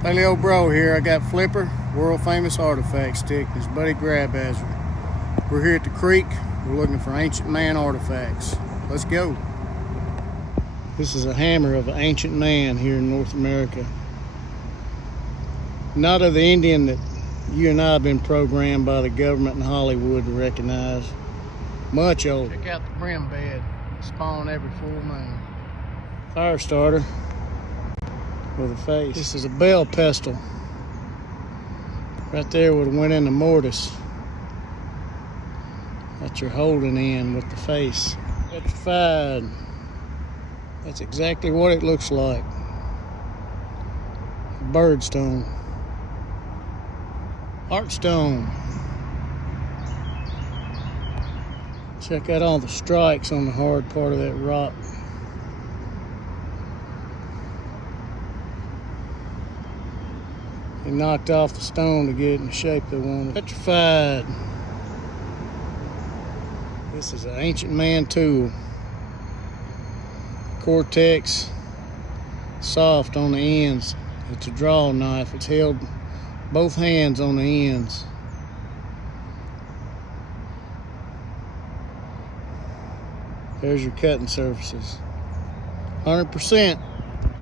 Paleo Bro here. I got Flipper, world famous artifact stick, his buddy Grab Hazard. We're here at the creek. We're looking for ancient man artifacts. Let's go. This is a hammer of an ancient man here in North America. Not of the Indian that you and I have been programmed by the government in Hollywood to recognize. Much older. Check out the brim bed. Spawn every full moon. Fire starter with a face. This is a bell pestle. Right there would have went in the mortise. That's your holding in with the face. Petrified. That's exactly what it looks like. Birdstone. Heartstone. Check out all the strikes on the hard part of that rock. They knocked off the stone to get it in the shape they wanted. Petrified. This is an ancient man tool. Cortex, soft on the ends. It's a draw knife. It's held both hands on the ends. There's your cutting surfaces. 100%.